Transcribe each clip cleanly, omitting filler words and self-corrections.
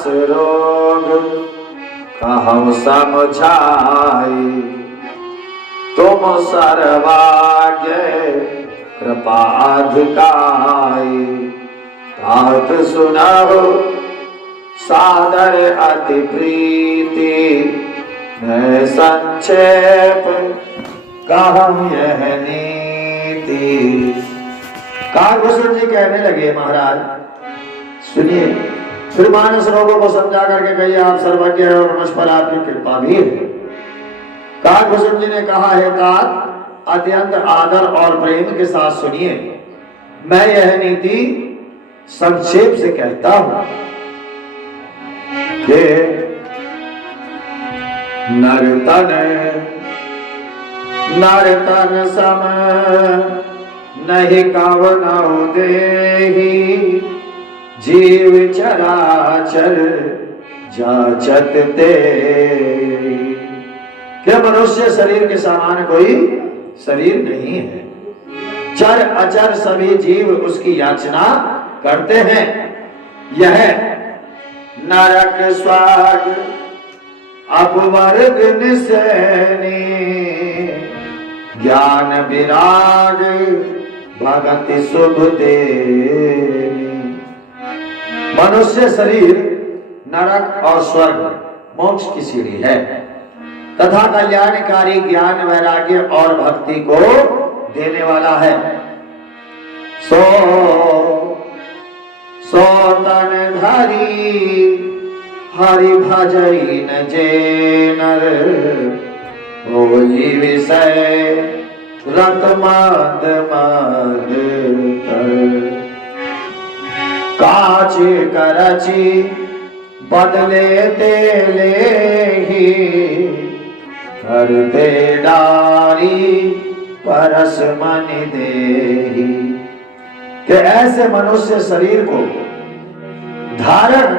दास रोग कहूँ समझाई, तुम सर्वाज्ञ कृपा अधिकाई। तात सुनाओ सादर अति प्रीति, मैं संक्षेप कहूँ यह नीति। काकभूषण जी कहने लगे, महाराज सुनिए, फिर मानस रोगों को समझा करके कहिए आप सर्वज्ञ और मुझ पर आपकी कृपा भी है। काकभूषण जी ने कहा, है तात अत्यंत आदर और प्रेम के साथ सुनिए, मैं यह नीति संक्षेप से कहता हूं कि नर्तन सम नहीं कवनौ देहि, जीव चराचर जाचत तेहि। क्या मनुष्य शरीर के समान कोई शरीर नहीं है, चर अचर सभी जीव उसकी याचना करते हैं। यह नरक स्वर्ग अपवर्ग निसैनी, ज्ञान विराग भगति शुभ देनी। मनुष्य शरीर नरक और स्वर्ग मोक्ष की सीढ़ी है तथा कल्याणकारी ज्ञान वैराग्य और भक्ति को देने वाला है। सो तन धरी हरि भजई न जे नर, होली विषय रत मद मद तर। काच करची बदले तेले ही, करते डारी परस मन देही। कि ऐसे मनुष्य शरीर को धारण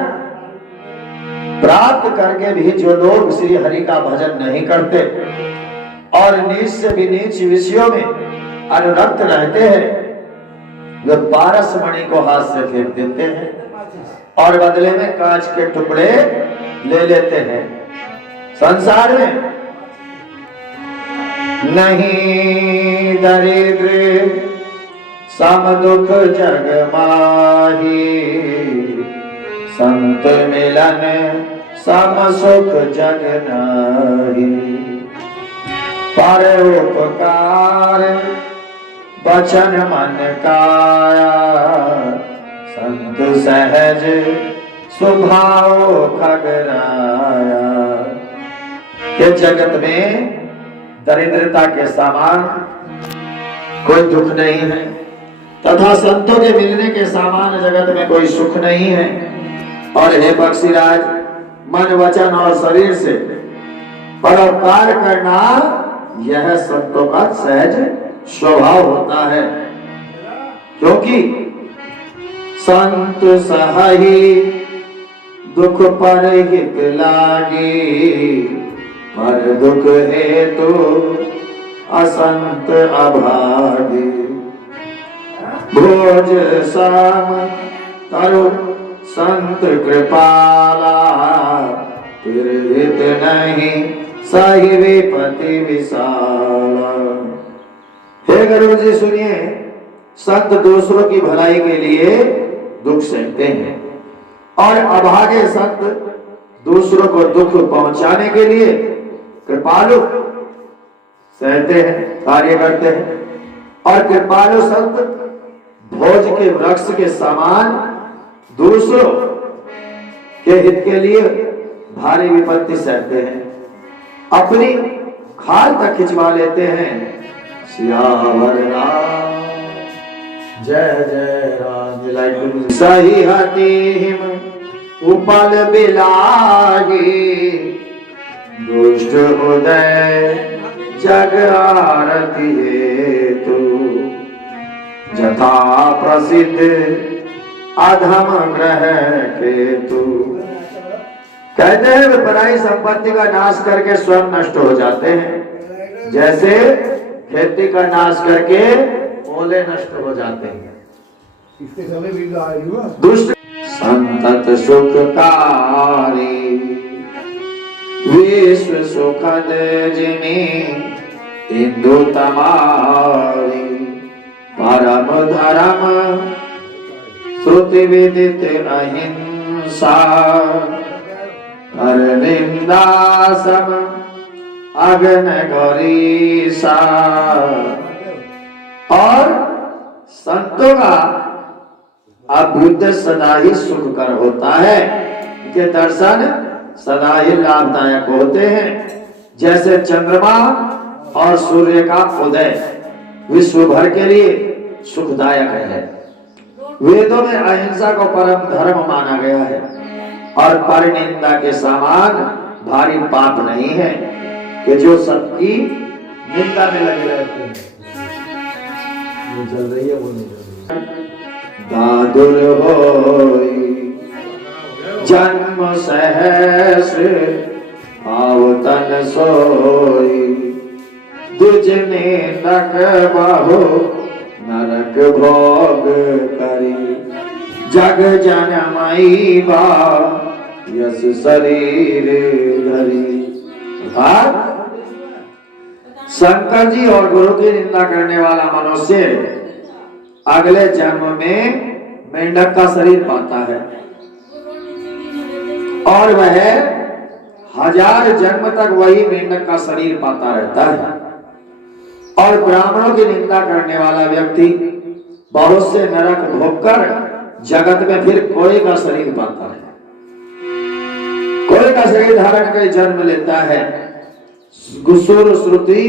प्राप्त करके भी जो लोग श्री हरि का भजन नहीं करते और नीच से भी नीच विषयों में अनुरक्त रहते हैं, वे पारस मणि को हाथ से फेंक देते हैं और बदले में कांच के टुकड़े ले लेते हैं। संसार में नहीं दरिद्र सम दुख जग माही, संत मिलन सम सुख जग नाही। पर उपकार बचन मन काया, संत सहज स्वभाव खगराया। के जगत में दरिद्रता के समान कोई दुख नहीं है तथा संतों के मिलने के समान जगत में कोई सुख नहीं है। और हे पक्षीराज, मन वचन और शरीर से परोपकार करना यह संतों का सहज स्वभाव होता है, क्योंकि संत सहाई दुख पर हित लागी, पर दुख हेतु असंत अभागी। भोज शाम तरु संत कृपाला, फिर हित नहीं सही विपति विशाला। हे गुरु जी सुनिए, संत दूसरों की भलाई के लिए दुख सहते हैं और अभागे संत दूसरों को दुख पहुंचाने के लिए कृपालु सहते हैं, कार्य करते हैं। और कृपालु संत भोज के वृक्ष के समान दूसरों के हित के लिए भारी विपत्ति सहते हैं, अपनी खाल तक खिंचवा लेते हैं। सियावर राम जय जय राम। सही हतीम उपल बिलागी, दुष्ट उदय जग आरती हेतु, जथा प्रसिद्ध अधम ग्रह केतु। कहते हैं पराई संपत्ति का नाश करके स्वयं नष्ट हो जाते हैं, जैसे खेती का नाश करके ओले नष्ट हो जाते हैं। दुष्ट संतत सुखकारी विश्व सुखद जिने इंदु तमारी परम धर्म श्रुति विदित अहिंसा कर निंदा सम अगन गरीसा। और संतों का अभ्युदय सदा ही सुखकर होता है, के दर्शन सदा ही लाभदायक होते हैं। जैसे चंद्रमा और सूर्य का उदय विश्व भर के लिए सुखदायक है। वेदों में अहिंसा को परम धर्म माना गया है और परनिंदा के समान भारी पाप नहीं है कि जो सबकी निंदा में लगे रहते हैं। वो चल रही है, वो नहीं चल रही। दादुर होई जन्म सहस आवतन सोई दुजने नक बाहो नरक भोग करी जग जनमई बा यस शरीर धरी। शंकर जी और गुरु की निंदा करने वाला मनुष्य अगले जन्म में मेंढक का शरीर पाता है और वह 1000 जन्म तक वही मेंढक का शरीर पाता रहता है। और ब्राह्मणों की निंदा करने वाला व्यक्ति बहुत से नरक भोगकर जगत में फिर कोई का शरीर पाता है, कोई का शरीर धारण कर जन्म लेता है। गुसूर श्रुति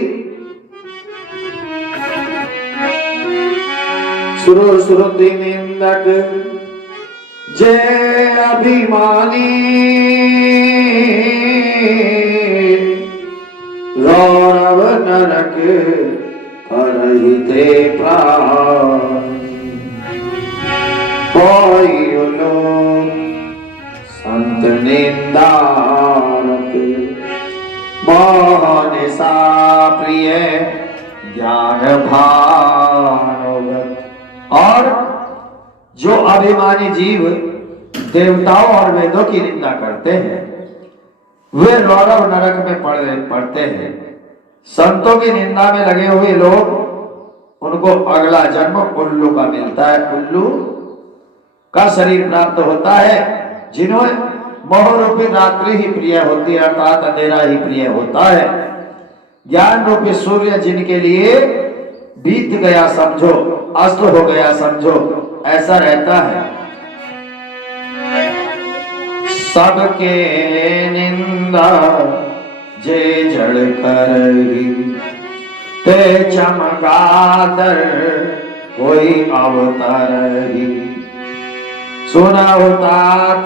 सुर श्रुति निंदक जय अभिमानी रौरव नरक परहिते प्राण कोई लोग संत निंदारत मोहन सा प्रिय ज्ञान भावत। और जो अभिमानी जीव देवताओं और वेदों की निंदा करते हैं वे रौरव नरक में पड़ते हैं। संतों की निंदा में लगे हुए लोग उनको अगला जन्म उल्लू का मिलता है, उल्लू का शरीर प्राप्त होता है। जिन्होंने मोह रूपी रात्रि ही प्रिय होती है, अर्थात अंधेरा ही प्रिय होता है। ज्ञान रूपी सूर्य जिनके लिए बीत गया समझो, अस्त हो गया समझो, ऐसा रहता है। सबके निंदा जे जड़ करही ते चमगादर कोई अवतारही। सुना होतात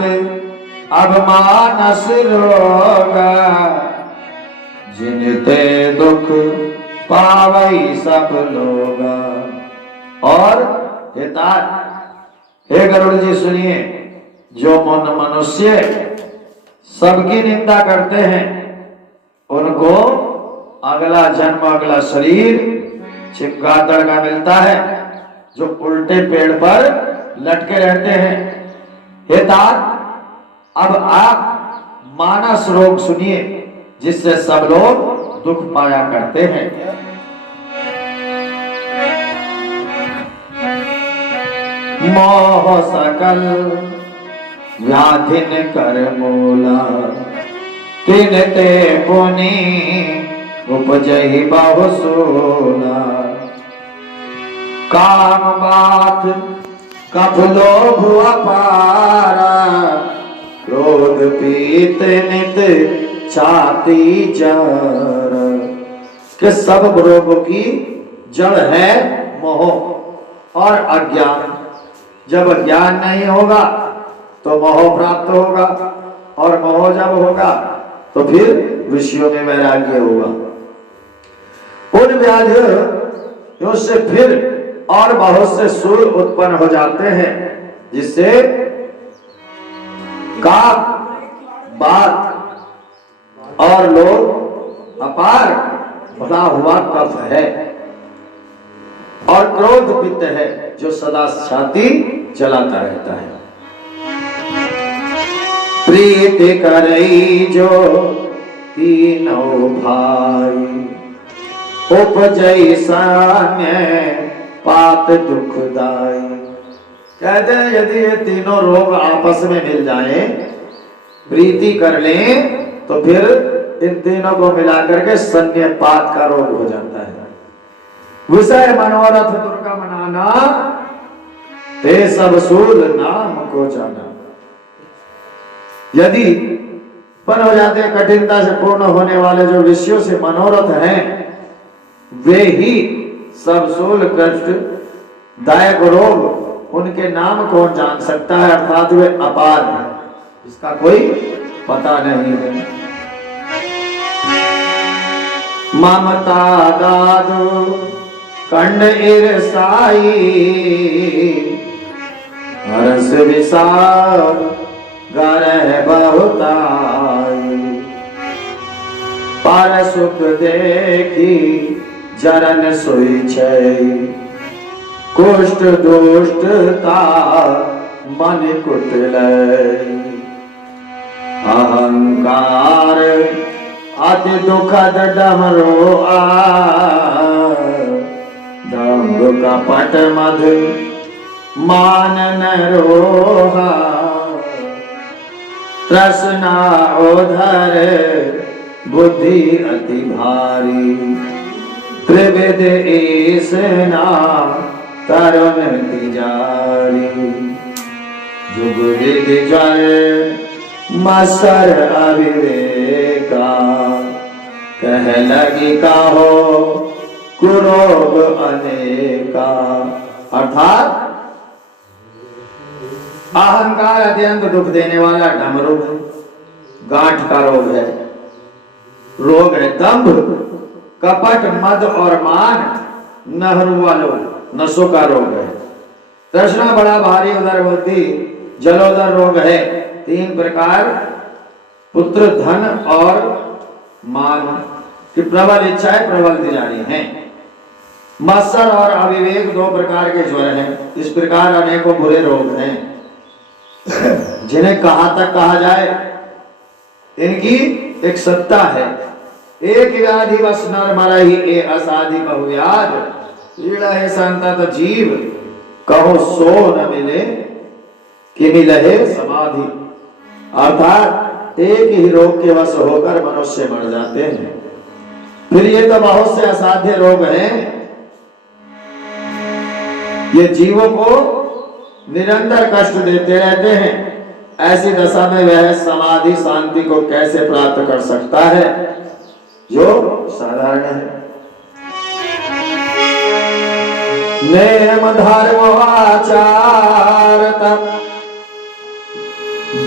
अब मानस रोगा जिनते दुख पावई सब लोगा। और हे गरुड़ जी सुनिए, जो मनुष्य सबकी निंदा करते हैं उनको अगला जन्म अगला शरीर चमगादड़ का मिलता है, जो उल्टे पेड़ पर लटके रहते हैं। हे तात, अब आप मानस रोग सुनिए जिससे सब लोग दुख पाया करते हैं। मोह सकल व्याधिन कर मोला तिन ते पुनि उपजहि बहु सोला। काम बात कफ लोभ अपारा क्रोध पीत नित छाती जर। कि सब रोगों की जड़ है मोह और अज्ञान। जब ज्ञान नहीं होगा तो मोह प्राप्त होगा, और मोह जब होगा तो फिर विषयों में वैराग्य होगा। उन व्याधियों से फिर और बहुत से सुर उत्पन्न हो जाते हैं, जिससे काम बात और लोग अपार भला हुआ कफ है, और क्रोध पित्त है जो सदा छाती जलाता रहता है। प्रीति करई जो तीनों भाई, उपजई सान्य पाप दुखदाई। कहते हैं यदि ये तीनों रोग आपस में मिल जाएं, प्रीति कर लें, तो फिर इन तीनों को मिलाकर के सन्निपात का रोग हो जाता है। विषय मनोरथ दुर्गा मनाना, ते सब सूल नाम को जाना। यदि उत्पन्न हो जाते हैं कठिनता से पूर्ण होने वाले जो विषयों से मनोरथ हैं, वे ही सब सूल कष्ट दायक रोग, उनके नाम कौन जान सकता है, अर्थात वे अपार है, इसका कोई पता नहीं है। ममता दादो कंड ईर्षाई, हर्ष विषाद गरह बहुताई। पर सुख देखी जरन सोई छै, कुष्ठ दुष्टता मन कुटिलय। अहंकार अति दुखद डमरो आ, दंभ कपट मध मान न रोहा। तृष्णा ओधर बुद्धि अति भारी, त्रिविध ईसना तरुण तिजारी। जुग विधि जल मसर अविवेका, कह लगी काहो कुरोग अनेका। अर्थात अहंकार अत्यंत दुख देने वाला डमरू है, गांठ का रोग है, रोग है दंभ, कपट मद और मान नहरुआ लोग, नसों का रोग है। तृष्णा बड़ा भारी उदर बुद्धि जलोदर रोग है। तीन प्रकार पुत्र धन और मान की प्रबल इच्छाएं प्रबल जारी हैं। मत्सर और अविवेक दो प्रकार के ज्वर हैं। इस प्रकार अनेकों बुरे रोग हैं जिन्हें कहां तक कहा जाए, इनकी एक सत्ता है। एक व्याधि बस नर मरहि ए असाधि बहु व्याध, पीड़ा है संतत जीव कहो सो न मिले कि मिलहे समाधि। अर्थात एक ही रोग के वश होकर मनुष्य मर जाते हैं। फिर ये तो बहुत से असाध्य रोग हैं, ये जीवों को निरंतर कष्ट देते रहते हैं। ऐसी दशा में वह समाधि शांति को कैसे प्राप्त कर सकता है जो साधारण है। नेम धर्म आचार तप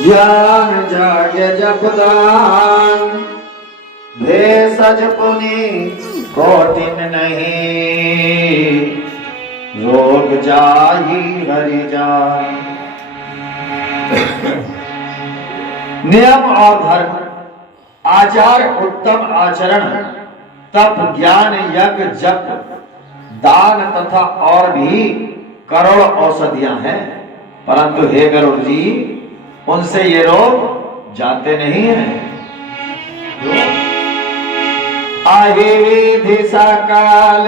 ज्ञान जाग्य जपदान, भेषज पुनि कोटिन नहीं, रोग जाहि हरि जान। नियम और धर्म, आचार उत्तम आचरण, तप ज्ञान यज्ञ जप दान तथा और भी करोड़ औषधियां हैं, परंतु हे गरुड़ जी उनसे ये रोग जाते नहीं हैं। आहि विधि सकाल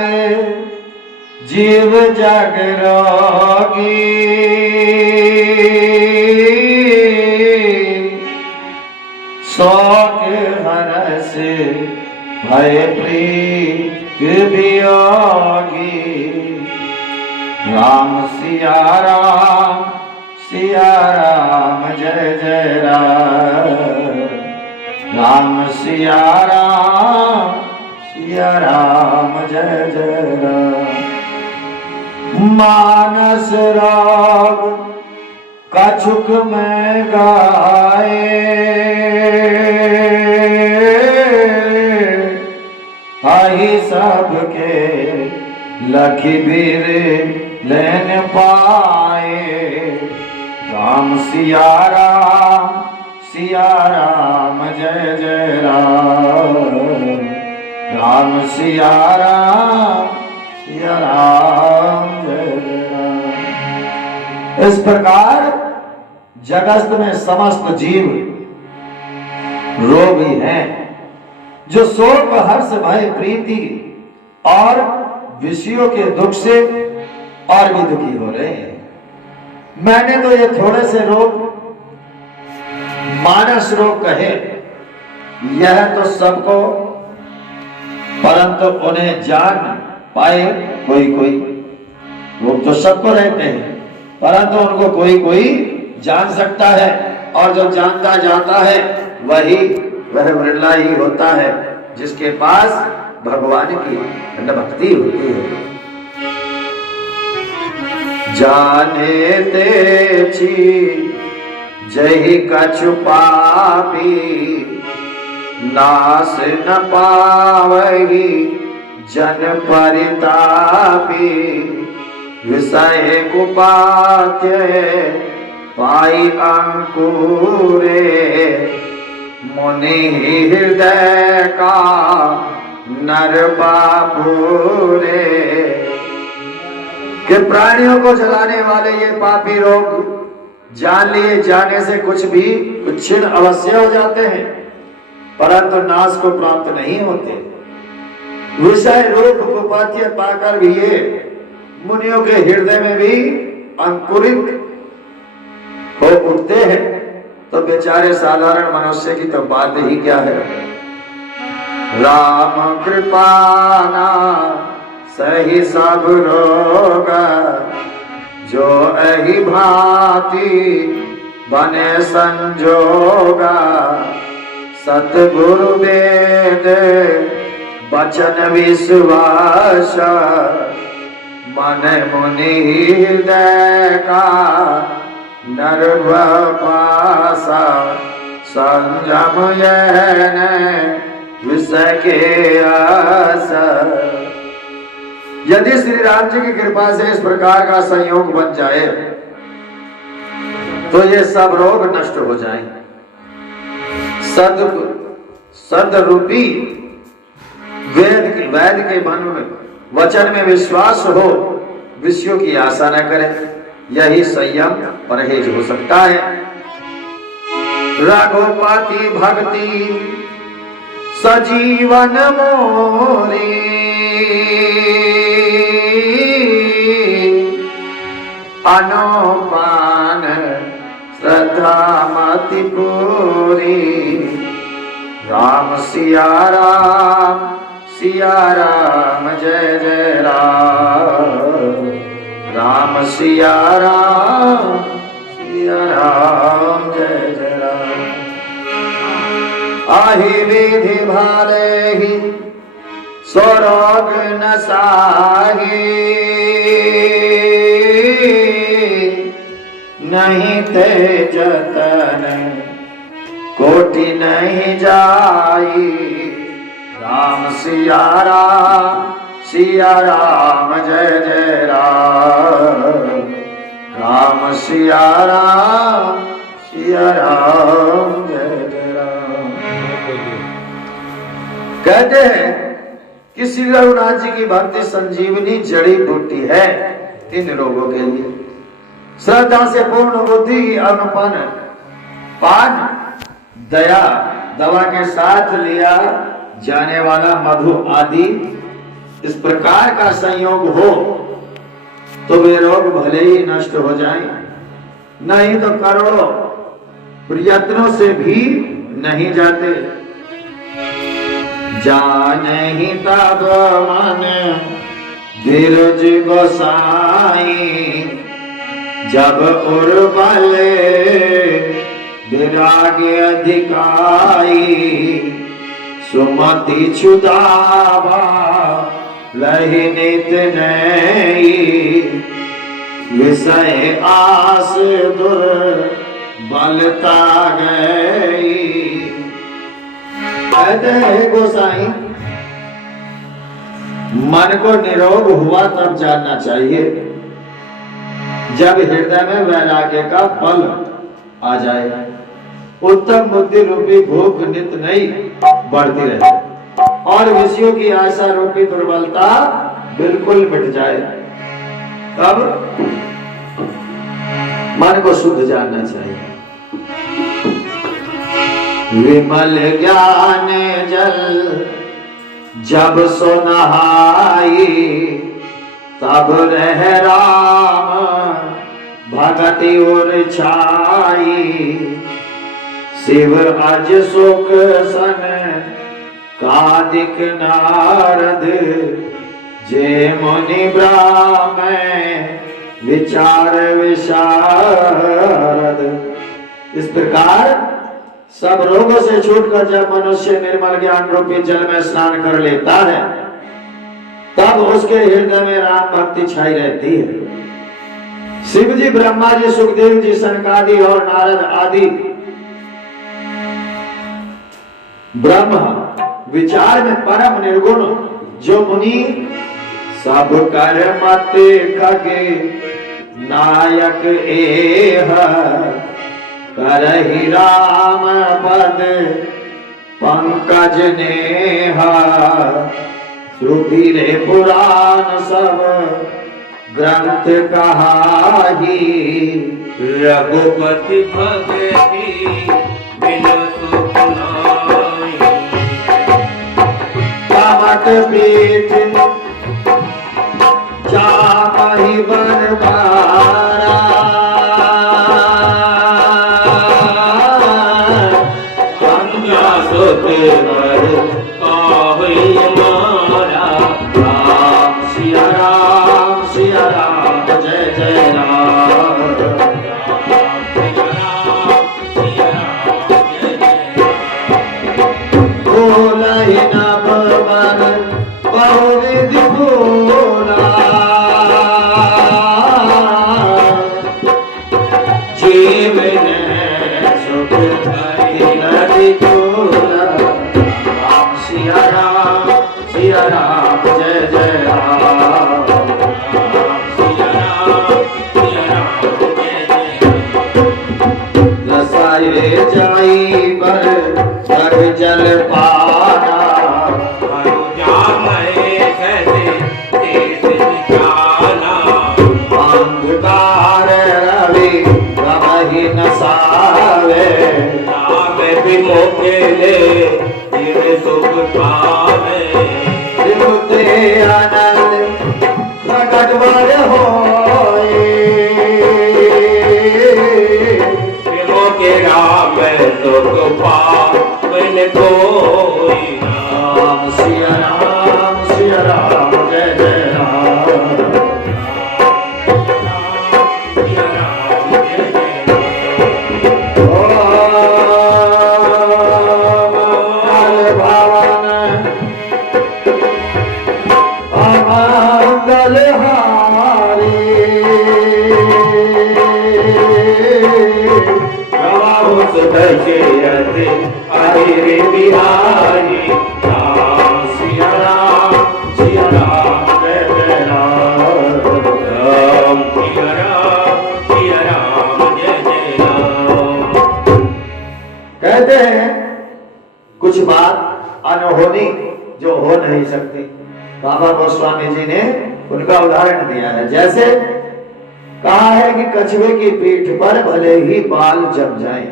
जीव जग रोगी, शोक हरस भय प्रीत वियोगी। राम सिया राम जय जय राम, राम सिया राम जय जय राम। मानस राग कछुक में गाए, आई सबके लखी बीर लेन पाए। राम सिया राम जय जय राम, राम सिया राम जय जय राम। इस प्रकार जगत में समस्त जीव रोग ही हैं जो शोक हर्ष भय प्रीति और विषयों के दुख से और भी दुखी हो रहे हैं। मैंने तो ये थोड़े से रोग मानस रोग कहे, यह तो सबको, परंतु उन्हें जान पाए कोई कोई। रोग तो सबको रहते हैं, परंतु उनको कोई कोई जान सकता है, और जो जानता जाता है वह वृला ही होता है, जिसके पास भगवान की भक्ति होती है। जाने ते छी जही कछु पापी, नास न पावही जन परितापी। विषय कुपात्य पाई अंकुरे, मुनि हृदय का नर बापुरे। कि प्राणियों को जलाने वाले ये पापी रोग जान लिए जाने से कुछ क्षीण अवश्य हो जाते हैं, परंतु नाश को प्राप्त नहीं होते। विषय रूप कुपात्य पाकर भी ये मुनियों के हृदय में भी अंकुरित हो उठते हैं, तो बेचारे साधारण मनुष्य की तो बात ही क्या है। राम कृपाना सही सब रोग, जो अहि भांति बने संजोगा। सतगुरु वेद वचन विश्वास, मन मुनि हृदय का नर्व पासा। संयम यह विषय के आसा। यदि श्री राम जी की कृपा से इस प्रकार का संयोग बन जाए तो ये सब रोग नष्ट हो जाएं। सद रूपी वेद के मन में वचन में विश्वास हो, विषयों की आशा न करें, यही संयम परहेज हो सकता है। राघोपाति भक्ति सजीवन मोरी, अनोपान श्रद्धा मति पूरी। राम सिया राम जय जय राम। राम सिया राम जय जय राम। आहि विधि भाले ही स्वरोग न साही, नहीं ते जतन कोटि नहीं जाई। राम सिया राम जय जय राम। राम सिया राम जय जय राम। कहते हैं कि श्री रघुनाथ जी की भक्ति संजीवनी जड़ी बूटी है इन रोगों के लिए। श्रद्धा से पूर्ण बुद्धि, अनुपन पान, दया, दवा के साथ लिया जाने वाला मधु आदि इस प्रकार का संयोग हो तो वे रोग भले ही नष्ट हो जाएं, नहीं तो करोड़ों प्रयत्नों से भी नहीं जाते। जाने ही तब मन धीरज गोसाई, जब उर्वले विराग अधिकाई। सुमति छुदावा लहि नित नई, विषय आस दुर्बलता गई। कहते हैं गोसाई, मन को निरोग हुआ तब जानना चाहिए जब हृदय में वैराग्य का फल आ जाए। उत्तम बुद्धि रूपी भूख नित नई बढ़ती रहे और विषयों की आशा रूपी दुर्बलता बिल्कुल मिट जाए, तब मन को शुद्ध जानना चाहिए। विमल ज्ञान जल जब सो नहाई, तब रह राम भगति उर छाई। शिव अज सुख सन कादिक नारद, जे मुनि ब्राह्मण विचार विशारद। इस प्रकार सब रोगों से छूटकर जब मनुष्य निर्मल ज्ञान रूपी जल में स्नान कर लेता है, तब उसके हृदय में राम भक्ति छाई रहती है। शिव जी, ब्रह्मा जी, सुखदेव जी, सनकादि और नारद आदि ब्रह्म विचार में परम निर्गुण जो मुनि सब कर मत खगे नायक एह, करहि राम पद पंकज नेहा। श्रुति रे पुराण सब ग्रंथ कहाही, रघुपति भगति बिनु सुख नाई। कामत पीठ जामहि बरबारा, सुत बर काहि मारा। राम सिया राम, सिया राम, जय जय राम। बोलहि नभ वर बहुविध बोला, जीवन सुख हरि तोला। राम सिया राम, सिया राम, जय जय राम। रसाये जाई बर जग जल पाना, अंधकार रवि रवि नसावे। विमोखे ले सुख पावे। त्रिपुते आनंद प्रकट बर होए, विमोखे राम सुख पावन कोई। राम सिया राम, सिया राम, जय जय राम। हरे बिहारी। राम सिया राम, सिया राम, जय जय राम। राम सिया राम, सिया राम, जय जय राम। कहते हैं कुछ बात अनहोनी जो हो नहीं सकती। बाबा गोस्वामी जी ने उनका उदाहरण दिया है। जैसे कहा है कि कछुए की पीठ पर भले ही बाल जम जाए,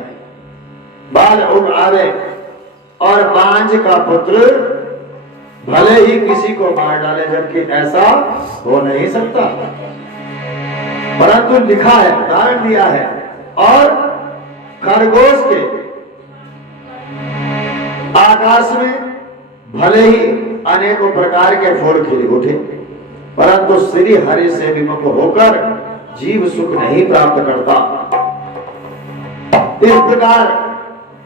बाल उग आवे, और बांझ का पुत्र भले ही किसी को मार डाले, जबकि ऐसा हो नहीं सकता। परंतु लिखा है, उदाहरण दिया है। और खरगोश के आकाश में भले ही अनेकों प्रकार के फूल खिले उठे, परंतु श्री हरि से विमुख होकर जीव सुख नहीं प्राप्त करता। इस प्रकार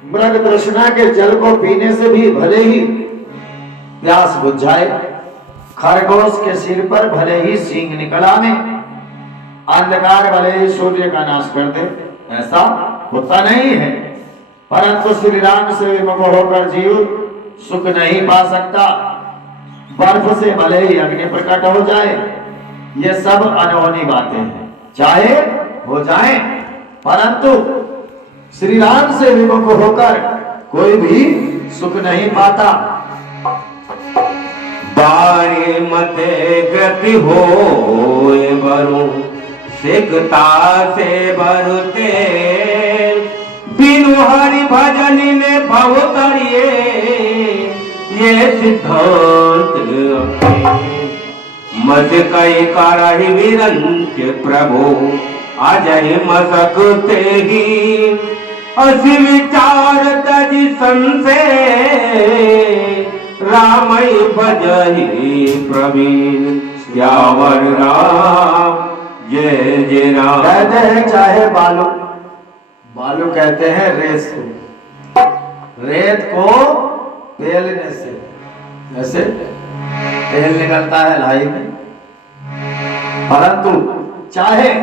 मृग तृष्णा के जल को पीने से भी भले ही प्यास बुझ जाए, खरगोश के सिर पर भले ही सींग निकल आने, अंधकार भले ही सूर्य का नाश कर दे, ऐसा होता नहीं है। परंतु श्री राम से विमुख होकर जीव सुख नहीं पा सकता। बर्फ से भले ही अग्नि प्रकट हो जाए, ये सब अनहोनी बातें हैं, चाहे हो जाए, परंतु श्री राम से विमुख होकर कोई भी सुख नहीं पाता। बारे मते गति होए बरु सिकता से बरुते, बिनु हरि भजन ने भव सिद्धांत अपने मत कई करहि विरंच प्रभु अजय मसकते ही असि विचार तजि संसे रामई भजहि प्रवीण श्यावर राम जय जय राम। कहते हैं चाहे बालू, बालू कहते हैं रेत को, रेत को पेलने से जैसे तेल निकलता है लाई में, परंतु चाहे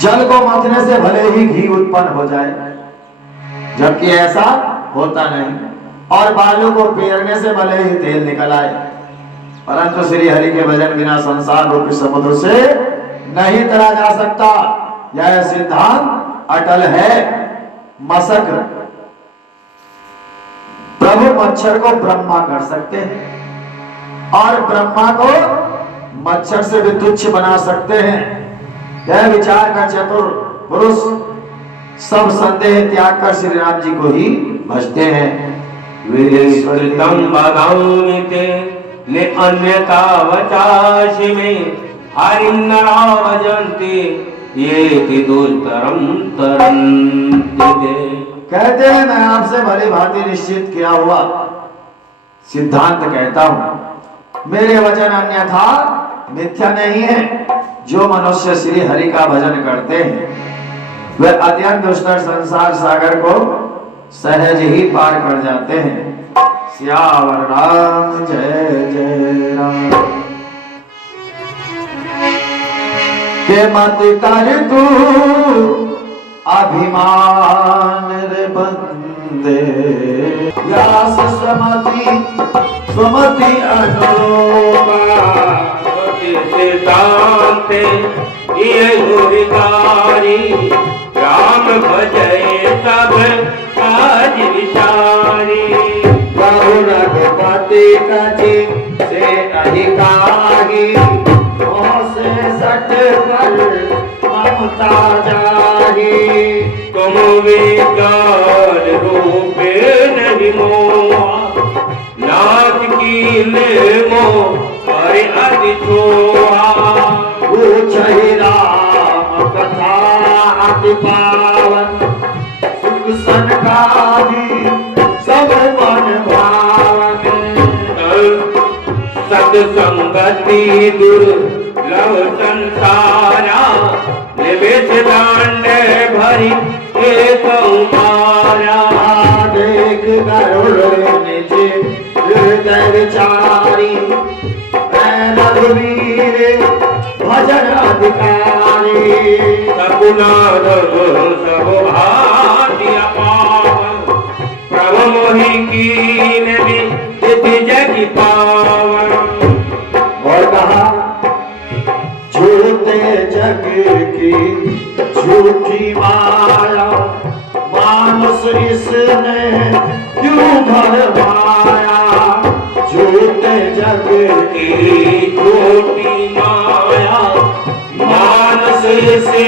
जल को मथने से भले ही घी उत्पन्न हो जाए, जबकि ऐसा होता नहीं, और बालू को पेरने से भले ही तेल निकल आए, परंतु श्री हरि के भजन बिना संसार रूपी समुद्र से नहीं तरा जा सकता। यह सिद्धांत अटल है। मशक प्रभु मच्छर को ब्रह्मा कर सकते हैं और ब्रह्मा को मच्छर से भी तुच्छ बना सकते हैं। यह विचार का चतुर पुरुष सब संदेह त्याग कर श्री राम जी को ही भजते हैं। विस्तृतं वदामि ते ने अन्यथा वचासि में हरिं नरा भजन्ति ये दुस्तरं तरन्ति। कहते हैं मैं आपसे भली भांति निश्चित किया हुआ सिद्धांत कहता हूं, मेरे वचन अन्यथा मिथ्या नहीं है। जो मनुष्य श्री हरि का भजन करते हैं वे अत्यंत दुष्टर संसार सागर को सहज ही पार कर जाते हैं। श्यावर राम जय जय राम। के मत कर तू अभिमान रे बंदे, व्यास सुमति सुमति अनुपमा सिद्धांत ये गुरिकारी राम भजय सब काज विचारी। प्रभु रघुपति कछि से अधिकारी, से सट कर ममता जाही। तुम विकार रूपे नहीं मोहा नाथ की ले मोह अरे अति छोहा। पूछहि राम कथा अति पावन, सुख सनकादि सब मन भावन। सत्संगति दुर्लभ संसारा, निवेश दांड भरी एक मारा। देख गरुड़ निज हृदय विचारी, रघुवीर भजन अधिकारी। सगुना सब भाग्य पावन, प्रभु मोहि कीन भी जग पावन। और कहा झूठे जग की झूठी माया, मानुष इसने क्यों भरमाया। झूठे जग की झूठी माया मानस से